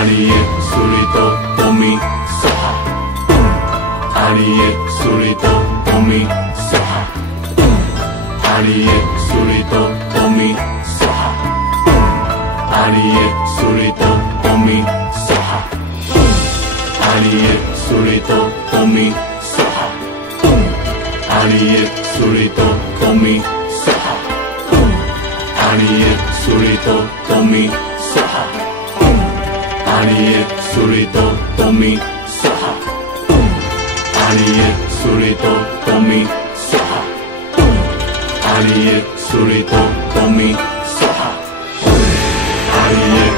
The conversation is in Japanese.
アリエスリとトミソハアリエスリとトミソハアリエスリとトミソハアリエスリとトミソハアリエスリとトミソハアリエスリとトミソハアリエスリとトミソハアリエスリとトミソハアリエスリとトミソハアリエスリとトミソハアリエ